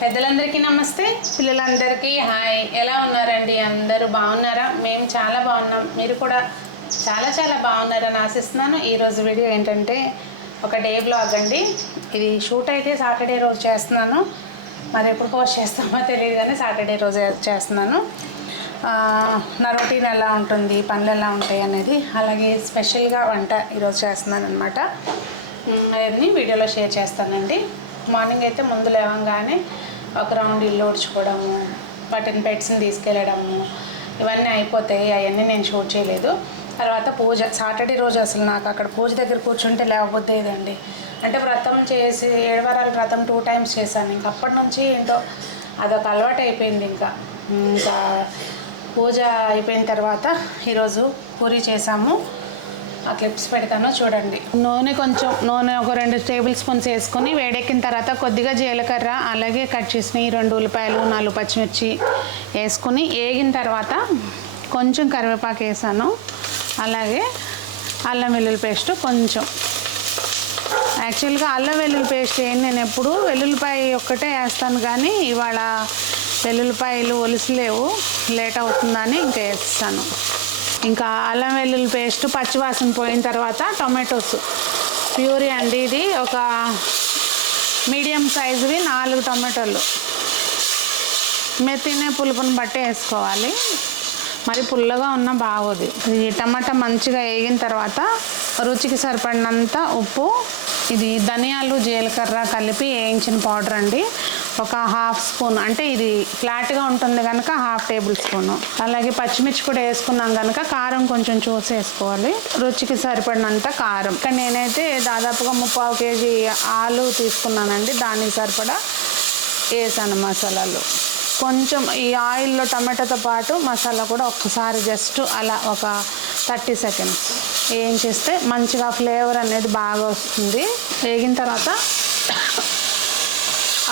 పెద్దలందరికీ నమస్తే. పిల్లలందరికీ హాయ్. ఎలా ఉన్నారండి? అందరూ బాగున్నారా? మేము చాలా బాగున్నాం. మీరు కూడా చాలా చాలా బాగున్నారని ఆశిస్తున్నాను. ఈరోజు వీడియో ఏంటంటే ఒక డే బ్లాగ్ అండి. ఇది షూట్ అయితే సాటర్డే రోజు చేస్తున్నాను. మరి ఎప్పుడు పోస్ట్ చేస్తామో తెలియదు కానీ సాటర్డే రోజు చేస్తున్నాను. నా రొటీన్ ఎలా ఉంటుంది? పనులు ఎలా ఉంటాయి అనేది అలాగే స్పెషల్గా వంట ఈరోజు చేస్తున్నాను అనమాట అవన్నీ వీడియోలో షేర్ చేస్తానండి. మార్నింగ్ అయితే ముందు లేవంగానే ఒక రౌండ్ ఇల్లు ఊడ్చుకోవడము బటన్ పెట్స్ని తీసుకెళ్ళడము ఇవన్నీ అయిపోతాయి. అవన్నీ నేను షూట్ చేయలేదు. తర్వాత పూజ సాటర్డే రోజు అసలు నాకు అక్కడ పూజ దగ్గర కూర్చుంటే లేవబోద్దేదండి అంటే వ్రతం చేసి ఏడు వారాల వ్రతం టూ టైమ్స్ చేశాను. ఇంకా అప్పటి నుంచి ఏంటో అదొక అలవాటు అయిపోయింది ఇంకా. ఇంకా పూజ అయిపోయిన తర్వాత ఈరోజు పూరి చేసాము ఆ క్లిప్స్ పెడతాను చూడండి. నూనె కొంచెం నూనె ఒక రెండు టేబుల్ స్పూన్స్ వేసుకొని వేడెక్కిన తర్వాత కొద్దిగా జీలకర్ర అలాగే కట్ చేసిన ఈ రెండు ఉల్లిపాయలు నాలుగు పచ్చిమిర్చి వేసుకుని వేగిన తర్వాత కొంచెం కరివేపాకు వేసాను. అలాగే అల్లం వెల్లుల్లి పేస్ట్ కొంచెం. యాక్చువల్గా అల్లం వెల్లుల్లి పేస్ట్ ఏంటి నేను ఎప్పుడు వెల్లుల్లిపాయ ఒక్కటే వేస్తాను కానీ ఇవాళ వెల్లుల్లిపాయలు ఒలిసిలేవు లేట్ అవుతుందని ఇంకా వేస్తాను. ఇంకా అల్లం వెల్లుల్లి పేస్ట్ పచ్చివాసన పోయిన తర్వాత టొమాటోస్. ప్యూరీ అండి ఇది. ఒక మీడియం సైజువి నాలుగు టొమాటోలు. మీరు తినే పులుపుని బట్టి వేసుకోవాలి. మరి పుల్లగా ఉన్న బాగోదు. ఇది టమాటా మంచిగా వేగిన తర్వాత రుచికి సరిపడినంత ఉప్పు ఇది ధనియాలు జీలకర్ర కలిపి వేయించిన పౌడర్ అండి. ఒక హాఫ్ స్పూన్ అంటే ఇది ఫ్లాట్గా ఉంటుంది కనుక హాఫ్ టేబుల్ స్పూన్. అలాగే పచ్చిమిర్చి కూడా వేసుకున్నాం కనుక కారం కొంచెం చూసి వేసుకోవాలి. రుచికి సరిపడినంత కారం. కానీ నేనైతే దాదాపుగా ముప్పావు కేజీ ఆలు తీసుకున్నానండి. దానికి సరిపడా వేసాను మసాలాలు. కొంచెం ఈ ఆయిల్లో టమాటాతో పాటు మసాలా కూడా ఒక్కసారి జస్ట్ అలా ఒక థర్టీ సెకండ్స్ ఏం చేస్తే మంచిగా ఫ్లేవర్ అనేది బాగా వస్తుంది. వేగిన తర్వాత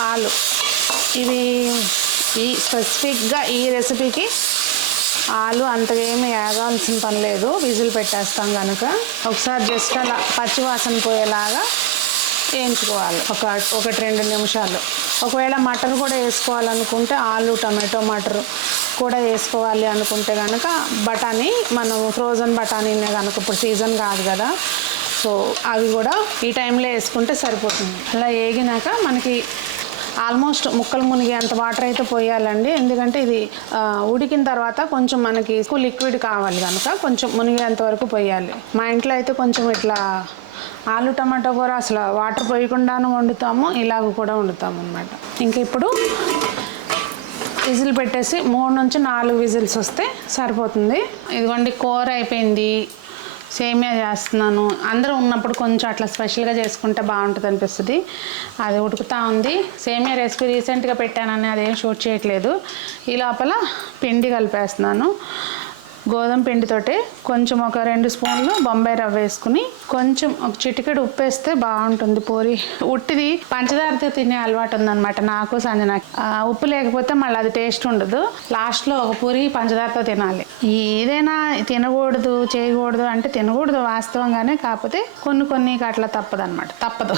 ఆలు. ఇవి ఈ స్పెసిఫిక్గా ఈ రెసిపీకి ఆలు అంతగా ఏమి వేగాల్సిన పని లేదు. విజిల్ పెట్టేస్తాం కనుక ఒకసారి జస్ట్ అలా పచ్చివాసన పోయేలాగా వేయించుకోవాలి. ఒక ఒకటి రెండు నిమిషాలు. ఒకవేళ మటర్ కూడా వేసుకోవాలనుకుంటే ఆలు టమాటో మటర్ కూడా వేసుకోవాలి అనుకుంటే కనుక బఠానీ మనం ఫ్రోజన్ బఠానీనే కనుక ఇప్పుడు సీజన్ కాదు కదా. సో అవి కూడా ఈ టైంలో వేసుకుంటే సరిపోతుంది. అలా వేగినాక మనకి ఆల్మోస్ట్ ముక్కలు మునిగేంత వాటర్ అయితే పోయాలండి. ఎందుకంటే ఇది ఉడికిన తర్వాత కొంచెం మనకి ఎక్కువ లిక్విడ్ కావాలి కనుక కొంచెం మునిగేంత వరకు పోయాలి. మా ఇంట్లో అయితే కొంచెం ఇట్లా ఆలు టమాటో కూర అసలు వాటర్ పోయకుండాను వండుతాము ఇలాగ కూడా వండుతాము అనమాట ఇంకా ఇప్పుడు విజిల్ పెట్టేసి మూడు నుంచి నాలుగు విజిల్స్ వస్తే సరిపోతుంది. ఇదిగోండి కూర అయిపోయింది. సేమియా చేస్తున్నాను. అందరూ ఉన్నప్పుడు కొంచెం అట్లా స్పెషల్గా చేసుకుంటే బాగుంటుంది అనిపిస్తుంది. అది ఉడుకుతా ఉంది. సేమియా రెసిపీ రీసెంట్గా పెట్టానని అదేం షూట్ చేయట్లేదు. ఈ లోపల పిండి కలిపేస్తున్నాను. గోధుమ పిండితోటే కొంచెం ఒక రెండు స్పూన్లు బొంబాయి రవ్వ వేసుకుని కొంచెం ఒక చిటికెడు ఉప్పు వేస్తే బాగుంటుంది పూరి. ఉట్టిది పంచదారతో తినే అలవాటు ఉందన్నమాట నాకు సంజనాకి ఉప్పు లేకపోతే మళ్ళీ అది టేస్ట్ ఉండదు. లాస్ట్లో ఒక పూరి పంచదారతో తినాలి. ఏదైనా తినకూడదు చేయకూడదు అంటే తినకూడదు వాస్తవంగానే కాకపోతే కొన్ని కొన్ని అట్లా తప్పదు అనమాట తప్పదు.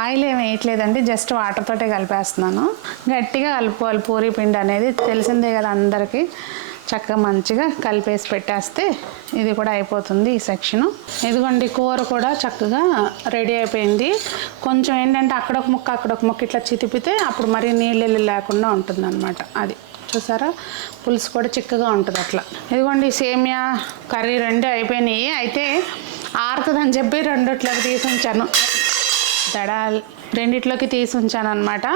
ఆయిల్ ఏమి వేయట్లేదండి జస్ట్ వాటర్ తోటే కలిపేస్తున్నాను. గట్టిగా కలుపుకోవాలి పూరి పిండి అనేది. తెలిసిందే కదా అందరికీ. చక్కగా మంచిగా కలిపేసి పెట్టేస్తే ఇది కూడా అయిపోతుంది ఈ సెక్షను. ఇదిగోండి కూర కూడా చక్కగా రెడీ అయిపోయింది. కొంచెం ఏంటంటే అక్కడ ఒక ముక్క అక్కడ ఒక ముక్క ఇట్లా చితిపితే అప్పుడు మరీ నీళ్ళు లేకుండా ఉంటుంది అనమాట అది. చూసారా? పులుసు కూడా చిక్కగా ఉంటుంది అట్లా. ఇదిగోండి సేమియా కర్రీ రెండు అయిపోయినాయి. అయితే ఆరుతుందని చెప్పి రెండిట్లోకి తీసి ఉంచాను. దడాల్ రెండిట్లోకి తీసి ఉంచాను అనమాట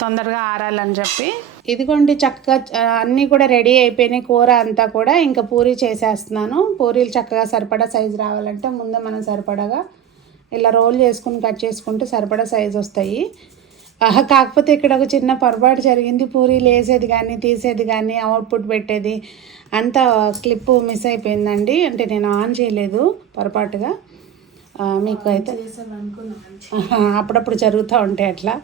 తొందరగా ఆరాలని చెప్పి. ఇదిగోండి చక్కగా అన్నీ కూడా రెడీ అయిపోయినాయి. కూర అంతా కూడా ఇంకా పూరి చేసేస్తున్నాను. పూరీలు చక్కగా సరిపడా సైజు రావాలంటే ముందు మనం సరిపడగా ఇలా రోల్ చేసుకుని కట్ చేసుకుంటే సరిపడా సైజు వస్తాయి. ఆహా, కాకపోతే ఇక్కడ ఒక చిన్న పొరపాటు జరిగింది. పూరీలు వేసేది కానీ తీసేది కానీ అవుట్పుట్ పెట్టేది అంతా క్లిప్పు మిస్ అయిపోయిందండి. అంటే నేను ఆన్ చేయలేదు పొరపాటుగా. మీకు అయితే అప్పుడప్పుడు జరుగుతూ ఉంటాయి అట్లా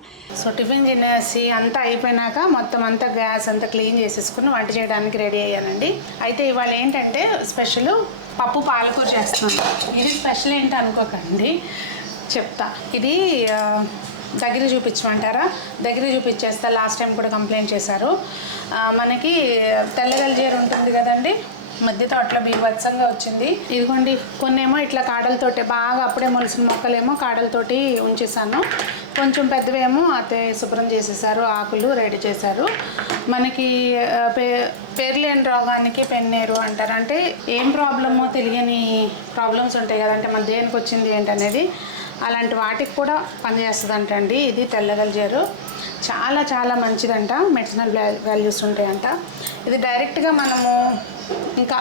సో టిఫిన్ తినేసి అంతా అయిపోయినాక మొత్తం అంతా గ్యాస్ అంతా క్లీన్ చేసేసుకుని వంట చేయడానికి రెడీ అయ్యానండి. అయితే ఇవాళ ఏంటంటే స్పెషల్ పప్పు పాలకూర చేస్తున్నాను. ఇది స్పెషల్ ఏంటి అనుకోకండి. చెప్తా. ఇది దగ్గర చూపించమంటారా? దగ్గర చూపించేస్తా లాస్ట్ టైం కూడా కంప్లైంట్ చేశారు. మనకి తెల్లగల్జీరు ఉంటుంది కదండి? మధ్య తోటలో బీభత్సంగా వచ్చింది. ఇదిగోండి కొన్నేమో ఇట్లా కాడలతోటి బాగా అప్పుడే మొలిసిన మొక్కలేమో కాడలతోటి ఉంచేసాను కొంచెం పెద్దవేమో అతే శుభ్రం చేసేసారు ఆకులు రెడీ చేశారు. మనకి పే పేర్లేని రోగానికి పెన్నేరు అంటారు. అంటే ఏం ప్రాబ్లమో తెలియని ప్రాబ్లమ్స్ ఉంటాయి కదంటే మన దేనికి వచ్చింది ఏంటనేది. అలాంటి వాటికి కూడా పనిచేస్తుందంట అండి ఇది తెల్లగలిజేరు. చాలా చాలా మంచిదంట మెడిసినల్ వాల్యూస్ ఉంటాయంట. ఇది డైరెక్ట్గా మనము ఇంకా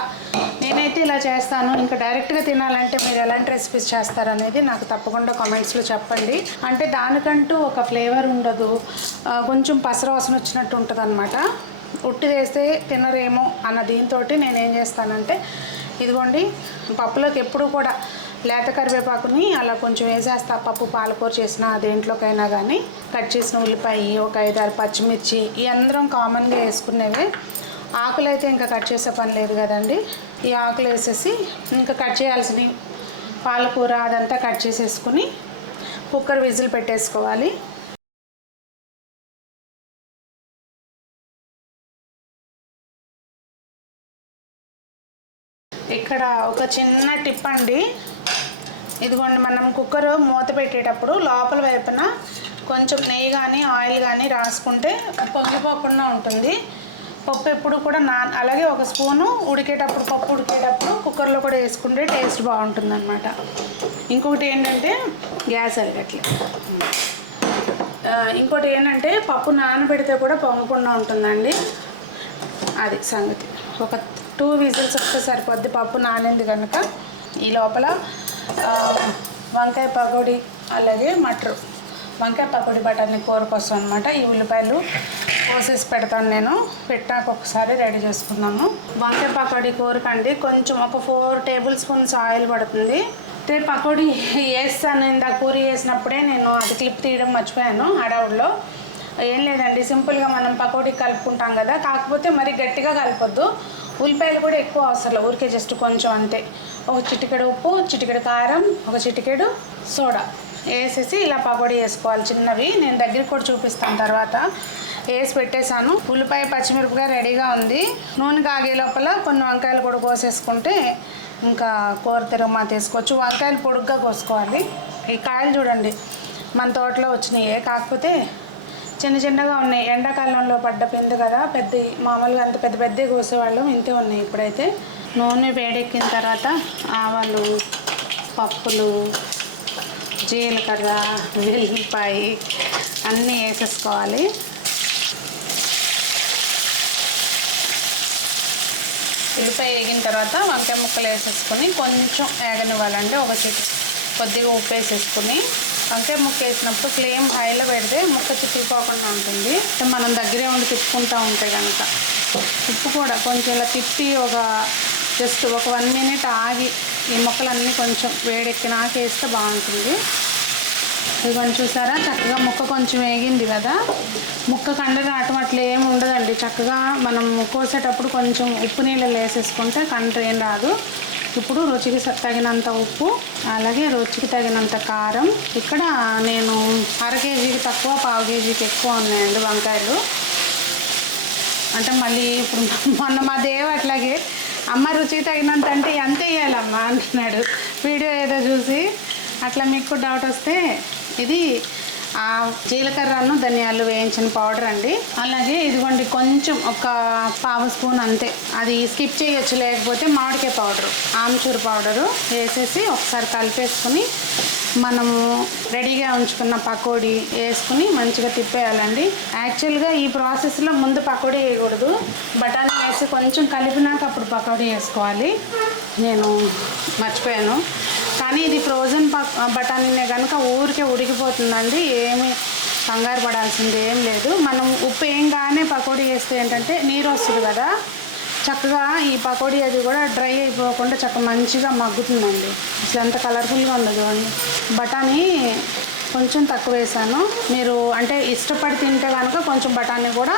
నేనైతే ఇలా చేస్తాను. ఇంకా డైరెక్ట్గా తినాలంటే మీరు ఎలాంటి రెసిపీస్ చేస్తారనేది నాకు తప్పకుండా కామెంట్స్లో చెప్పండి. అంటే దానికంటూ ఒక ఫ్లేవర్ ఉండదు. కొంచెం పసరవాసన వచ్చినట్టు ఉంటుంది అనమాట ఉట్టి వేస్తే తినరేమో అన్న దీంతో నేను ఏం చేస్తానంటే ఇదిగోండి పప్పులోకి ఎప్పుడు కూడా లేత కరివేపాకుని అలా కొంచెం వేసేస్తా. పప్పు పాలకూర చేసిన దేంట్లోకైనా కానీ కట్ చేసిన ఉల్లిపాయ ఒక ఐదారు పచ్చిమిర్చి ఈ అందరం కామన్గా వేసుకునేవే. ఆకులు అయితే ఇంకా కట్ చేసే పని లేదు కదండి. ఈ ఆకులు వేసేసి ఇంకా కట్ చేయాల్సినవి పాలకూర అదంతా కట్ చేసేసుకుని కుక్కర్ విజిల్ పెట్టేసుకోవాలి. ఇక్కడ ఒక చిన్న టిప్ అండి. ఇదిగోండి మనం కుక్కర్ మూత పెట్టేటప్పుడు లోపల వైపున కొంచెం నెయ్యి కానీ ఆయిల్ కానీ రాసుకుంటే పొంగిపోకుండా ఉంటుంది. పప్పు ఎప్పుడు కూడా నా అలాగే ఒక స్పూను ఉడికేటప్పుడు పప్పు ఉడికేటప్పుడు కుక్కర్లో కూడా వేసుకుంటే టేస్ట్ బాగుంటుంది అనమాట ఇంకొకటి ఏంటంటే గ్యాస్ అరగట్ల. ఇంకోటి ఏంటంటే పప్పు నానబెడితే కూడా పొంగకుండా ఉంటుందండి. అది సంగతి. ఒక టూ విజిల్స్ వస్తే సరిపోద్ది పప్పు నానింది కనుక. ఈ లోపల వంకాయ పకోడీ అలాగే మటర్. వంకాయ పకోడీ బఠానీ కూర కోసం అనమాట ఈ ఉల్లిపాయలు కోసేసి పెడతాను నేను. పెట్టాక ఒకసారి రెడీ చేసుకున్నాను వంకాయ పకోడీ కూరకండి. కొంచెం ఒక ఫోర్ టేబుల్ స్పూన్స్ ఆయిల్ పడుతుంది. అయితే పకోడీ వేస్తాను ఇందాక కూర వేసినప్పుడే నేను అది క్లిప్ తీయడం మర్చిపోయాను హడావుడిలో. ఏం లేదండి సింపుల్గా మనం పకోడీ కలుపుకుంటాం కదా. కాకపోతే మరి గట్టిగా కలపొద్దు. ఉల్లిపాయలు కూడా ఎక్కువ అవసరం ఊరికే జస్ట్ కొంచెం అంతే. ఒక చిటికెడు ఉప్పు చిటికెడు కారం ఒక చిటికెడు సోడా. వేసేసి ఇలా పకోడీ వేసుకోవాలి. చిన్నవి. నేను దగ్గరికి కూడా చూపిస్తాను తర్వాత. వేసి పెట్టేశాను. ఉల్లిపాయ పచ్చిమిరపకాయ రెడీగా ఉంది. నూనె కాగే లోపల కొన్ని వంకాయలు కూడా కోసేసుకుంటే ఇంకా కూర తిరగమా తీసుకోవచ్చు వంకాయలు పొడుగ్గా కోసుకోవాలి. ఈ కాయలు చూడండి. మన తోటలో వచ్చినాయి. కాకపోతే చిన్న చిన్నగా ఉన్నాయి. ఎండాకాలంలో పడ్డ పిండి కదా. పెద్ద మామూలుగా అంత పెద్ద పెద్దవి కోసేవాళ్ళం. ఇంతే ఉన్నాయి ఇప్పుడైతే. నూనె వేడెక్కిన తర్వాత ఆవాలు పప్పులు జీలకర్ర వెల్లిపాయ అన్నీ వేసేసుకోవాలి. ఉల్లిపాయ వేగిన తర్వాత వంకాయ ముక్కలు వేసేసుకొని కొంచెం వేగనివ్వాలండి. ఒక చిటి కొద్దిగా ఉప్పు వేసేసుకుని వంకాయ ముక్క వేసినప్పుడు ఫ్లేమ్ హైలో పెడితే ముక్క చిక్కిపోకుండా ఉంటుంది. మనం దగ్గరే ఉండి తిప్పుకుంటూ ఉంటే కనుక ఉప్పు కూడా కొంచెం ఇలా తిప్పి ఒక జస్ట్ ఒక వన్ మినిట్ ఆగి ఈ ముక్కలన్నీ కొంచెం వేడెక్కినాక వేస్తే బాగుంటుంది. ఇదిగోండి చూసారా? చక్కగా ముక్క కొంచెం వేగింది కదా? ముక్క కండ రావటం అట్లా ఏమి ఉండదండి. చక్కగా మనం కోసేటప్పుడు కొంచెం ఉప్పు నీళ్ళు వేసేసుకుంటే కండ ఏం రాదు. ఇప్పుడు రుచికి తగినంత ఉప్పు అలాగే రుచికి తగినంత కారం. ఇక్కడ నేను అర కేజీకి తక్కువ పావు కేజీకి ఎక్కువ ఉన్నాయండి వంకాయలు. అంటే మళ్ళీ ఇప్పుడు మొన్న మా దేవ అట్లాగే అమ్మ రుచికి తగినంత అంటే ఎంత వేయాలమ్మా అంటున్నాడు. వీడియో ఏదో చూసి అట్లా మీకు డౌట్ వస్తే ఇది ఆ జీలకర్రను ధనియాలు వేయించిన పౌడర్ అండి. అలాగే ఇదిగోండి కొంచెం ఒక పావు స్పూన్ అంతే. అది స్కిప్ చేయొచ్చు లేకపోతే మామిడికాయ పౌడరు ఆమ్చూర్ పౌడరు వేసేసి ఒకసారి కలిపేసుకుని మనము రెడీగా ఉంచుకున్న పకోడీ వేసుకుని మంచిగా తిప్పేయాలండి. యాక్చువల్గా ఈ ప్రాసెస్లో ముందు పకోడీ వేయకూడదు. బఠానీ వేసి కొంచెం కలిపినాక అప్పుడు పకోడీ వేసుకోవాలి. నేను మర్చిపోయాను. కానీ ఇది ఫ్రోజన్ బఠానీనే కనుక ఊరికే ఉడికిపోతుందండి. ఏమి కంగారు పడాల్సింది ఏం లేదు. మనం ఉప్పు ఏంగానే పకోడీ వేస్తే ఏంటంటే నీరు వస్తుంది కదా. చక్కగా ఈ పకోడీ అది కూడా డ్రై అయిపోకుండా చక్కగా మంచిగా మగ్గుతుందండి. అసలు ఎంత కలర్ఫుల్గా ఉందో చూడండి. బఠానీ కొంచెం తక్కువ వేసాను. మీరు అంటే ఇష్టపడి తింటే కనుక కొంచెం బఠానీ కూడా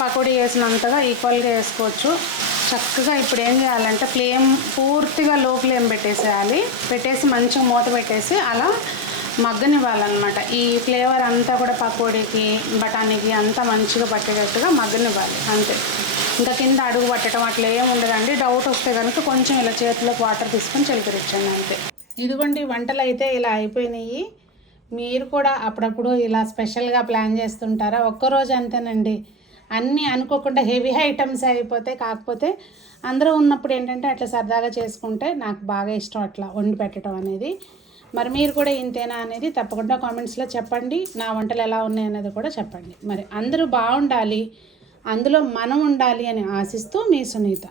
పకోడీ వేసినంతగా ఈక్వల్గా వేసుకోవచ్చు. చక్కగా ఇప్పుడు ఏం చేయాలంటే ఫ్లేమ్ పూర్తిగా లో ఫ్లేమ్ పెట్టేసేయాలి. పెట్టేసి మంచిగా మూత పెట్టేసి అలా మగ్గనివ్వాలన్నమాట. ఈ ఫ్లేవర్ అంతా కూడా పకోడీకి బఠానీకి అంతా మంచిగా పట్టేటట్టుగా మగ్గనివ్వాలి. అంతే. ఇంకా కింద అడుగు పట్టడం అట్లా ఏం ఉండదండి. డౌట్ వస్తే కనుక కొంచెం ఇలా చేతిలోకి వాటర్ తీసుకొని చిలకరించండి అంతే. ఇదిగోండి వంటలు అయితే ఇలా అయిపోయినాయి. మీరు కూడా అప్పుడప్పుడు ఇలా స్పెషల్గా ప్లాన్ చేస్తుంటారా? ఒక్కరోజు అంతేనండి. అన్నీ అనుకోకుండా హెవీ ఐటమ్స్ అయిపోతే కాకపోతే అందరూ ఉన్నప్పుడు ఏంటంటే అట్లా సరదాగా చేసుకుంటే నాకు బాగా ఇష్టం అట్లా వండి పెట్టడం అనేది. మరి మీరు కూడా ఇంతేనా అనేది తప్పకుండా కామెంట్స్లో చెప్పండి. నా వంటలు ఎలా ఉన్నాయి అనేది కూడా చెప్పండి. మరి అందరూ బాగుండాలి. అందులో మనం ఉండాలి అని ఆశిస్తూ మీ సునీత.